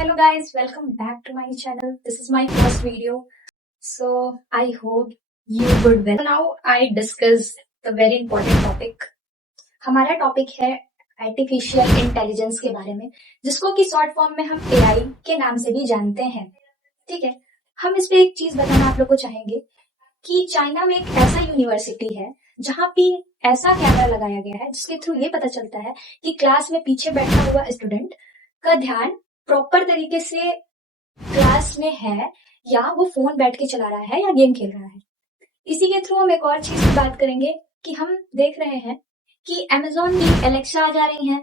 Hello guys, welcome back to my channel. This is my first video. So I hope you good well. Now I discuss the very important topic. हमारा topic है artificial intelligence के बारे में, जिसको कि short form में हम AI के नाम से भी जानते हैं। ठीक है, हम इस पे एक चीज बताना आप लोग को चाहेंगे कि चाइना में एक ऐसा यूनिवर्सिटी है जहाँ पे ऐसा कैमरा लगाया गया है जिसके थ्रू ये पता चलता है कि क्लास में पीछे बैठा हुआ स्टूडेंट का ध्यान प्रॉपर तरीके से क्लास में है या वो फोन बैठ के चला रहा है या गेम खेल रहा है। इसी के थ्रू हम एक और चीज की बात करेंगे कि हम देख रहे हैं कि अमेजोन की एलेक्सा आ जा रही है,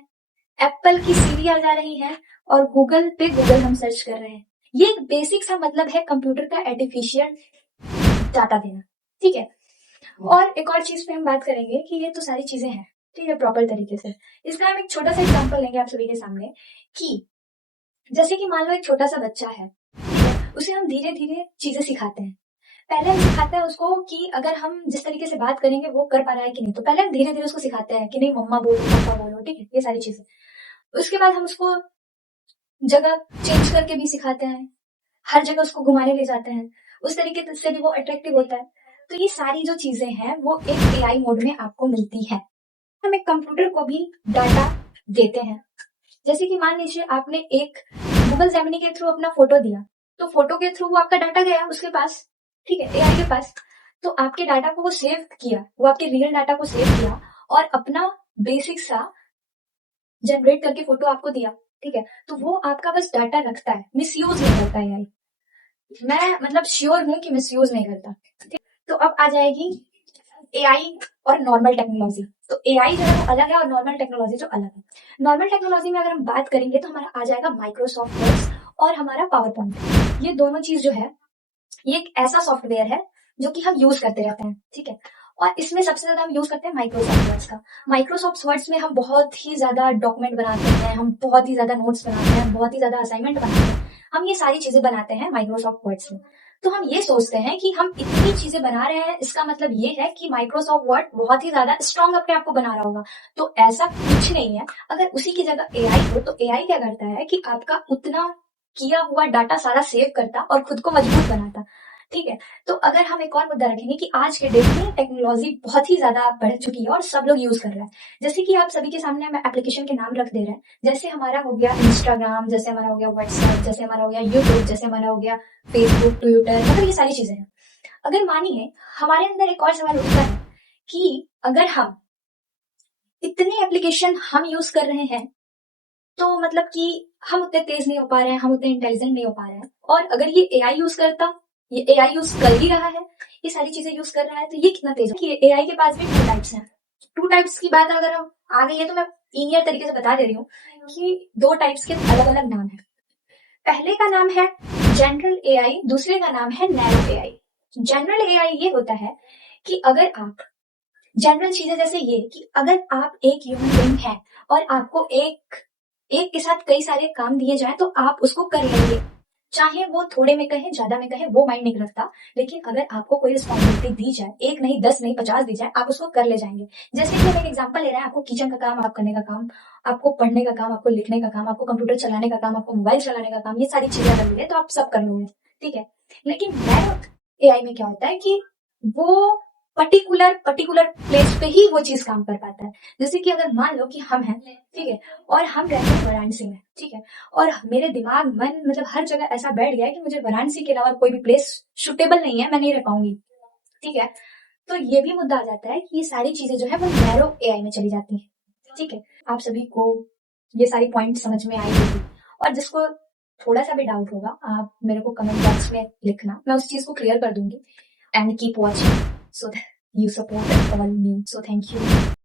एप्पल की सीरी आ जा रही है और गूगल पे गूगल हम सर्च कर रहे हैं। ये एक बेसिक सा मतलब है कंप्यूटर का आर्टिफिशियल डाटा देना। ठीक है, और एक और चीज पे हम बात करेंगे कि ये तो सारी चीजें हैं, ठीक है, प्रॉपर तरीके से। इसका हम एक छोटा सा एग्जांपल लेंगे आप सभी के सामने कि जैसे कि मान लो एक छोटा सा बच्चा है, उसे हम धीरे धीरे चीजें सिखाते हैं। पहले हम सिखाते हैं उसको कि अगर हम जिस तरीके से बात करेंगे वो कर पा रहा है कि नहीं, तो पहले हम धीरे धीरे उसको सिखाते हैं कि नहीं मम्मा बोलो पापा बोलो, ठीक है, ये सारी चीजें। उसके बाद हम उसको जगह चेंज करके भी सिखाते हैं, हर जगह उसको घुमाने ले जाते हैं, उस तरीके से भी वो अट्रैक्टिव होता है। तो ये सारी जो चीजें हैं वो एक एआई मोड में आपको मिलती है। हम एक कंप्यूटर को भी डाटा देते हैं। जैसे कि मान लीजिए आपने एक गूगल जेमिनी के थ्रू अपना फोटो दिया, तो फोटो के थ्रू वो आपका डाटा गया उसके पास, ठीक है, एआई के पास। तो आपके डाटा को वो सेव किया, वो आपके रियल डाटा को सेव किया और अपना बेसिक सा जनरेट करके फोटो आपको दिया, ठीक है। तो वो आपका बस डाटा रखता है, मिसयूज नहीं करता एआई। मैं मतलब श्योर हूं कि मिसयूज नहीं करता। तो अब आ जाएगी एआई और नॉर्मल टेक्नोलॉजी। तो एआई जो है वो अलग है और नॉर्मल टेक्नोलॉजी जो अलग है। नॉर्मल टेक्नोलॉजी में अगर हम बात करेंगे तो हमारा आ जाएगा माइक्रोसॉफ्ट वर्ड और हमारा पावर पॉइंट। ये दोनों चीज जो है ये एक ऐसा सॉफ्टवेयर है जो कि हम यूज करते रहते हैं, ठीक है। और इसमें सबसे ज्यादा हम यूज करते हैं माइक्रोसॉफ्ट वर्ड्स का। माइक्रोसॉफ्ट वर्ड्स में हम बहुत ही ज्यादा डॉक्यूमेंट बनाते हैं, हम बहुत ही ज्यादा नोट्स बनाते हैं, बहुत ही ज्यादा असाइनमेंट बनाते हैं, हम ये सारी चीजें बनाते हैं माइक्रोसॉफ्ट वर्ड्स में। तो हम ये सोचते हैं कि हम इतनी चीजें बना रहे हैं, इसका मतलब ये है कि माइक्रोसॉफ्ट वर्ड बहुत ही ज्यादा स्ट्रॉन्ग अपने आप को बना रहा होगा। तो ऐसा कुछ नहीं है। अगर उसी की जगह एआई हो तो एआई क्या करता है कि आपका उतना किया हुआ डाटा सारा सेव करता और खुद को मजबूत बनाता, ठीक है। तो अगर हम एक और मुद्दा रखेंगे कि आज के डेट में टेक्नोलॉजी बहुत ही ज्यादा बढ़ चुकी है और सब लोग यूज कर रहे हैं। जैसे कि आप सभी के सामने हम एप्लीकेशन के नाम रख दे रहे हैं, जैसे हमारा हो गया इंस्टाग्राम, जैसे हमारा हो गया व्हाट्सएप, जैसे हमारा हो गया यूट्यूब, जैसे हमारा हो गया फेसबुक, ट्विटर, मतलब ये सारी चीजें हैं। अगर मानिए हमारे अंदर एक और सवाल उठता है कि अगर हम इतने एप्लीकेशन हम यूज कर रहे हैं तो मतलब कि हम उतने तेज नहीं हो पा रहे हैं, हम उतने इंटेलिजेंट नहीं हो पा रहे हैं, और अगर ये एआई यूज करता, ये एआई यूज कर ही रहा है, ये सारी चीजें यूज कर रहा है, तो ये कितना तेज है। एआई के पास भी टू टाइप्स हैं। टू टाइप्स की बात अगर हम आ गई है तो मैं लीनियर तरीके से बता दे रही हूँ कि दो टाइप्स के अलग अलग नाम है। पहले का नाम है जनरल एआई, दूसरे का नाम है नैरो एआई। जनरल एआई ये होता है कि अगर आप जनरल चीजें जैसे ये कि अगर आप एक ह्यूमन बीइंग है और आपको एक के साथ कई सारे काम दिए जाए तो आप उसको कर लेंगे, चाहे वो थोड़े में कहे ज्यादा में कहे वो माइंड नहीं रखता। लेकिन अगर आपको कोई रिस्पॉन्सिबिलिटी दी जाए, एक नहीं 10 नहीं 50 दी जाए, आप उसको कर ले जाएंगे। जैसे कि हम एक एग्जांपल ले रहे हैं, आपको किचन का काम आप करने का काम, आपको पढ़ने का काम, आपको लिखने का काम, आपको कंप्यूटर चलाने का काम, आपको मोबाइल चलाने का काम, ये सारी चीजें अगर मिले तो आप सब कर लोगे, ठीक है। लेकिन नैरो एआई में क्या होता है कि वो पर्टिकुलर प्लेस पे ही वो चीज काम कर पाता है। जैसे कि अगर मान लो कि हम हैं, ठीक है, और हम रहते हैं वाराणसी में, ठीक है, और मेरे दिमाग मन मतलब हर जगह ऐसा बैठ गया है कि मुझे वाराणसी के अलावा कोई भी प्लेस सुटेबल नहीं है, मैं नहीं रह पाऊंगी, ठीक है। तो ये भी मुद्दा आ जाता है कि ये सारी चीजें जो है वो नैरो एआई में चली जाती है, ठीक है। आप सभी को ये सारी पॉइंट समझ में आई होगी, और जिसको थोड़ा सा भी डाउट होगा आप मेरे को कमेंट बॉक्स में लिखना, मैं उस चीज को क्लियर कर दूंगी। And keep watching so that you support all me, so thank you.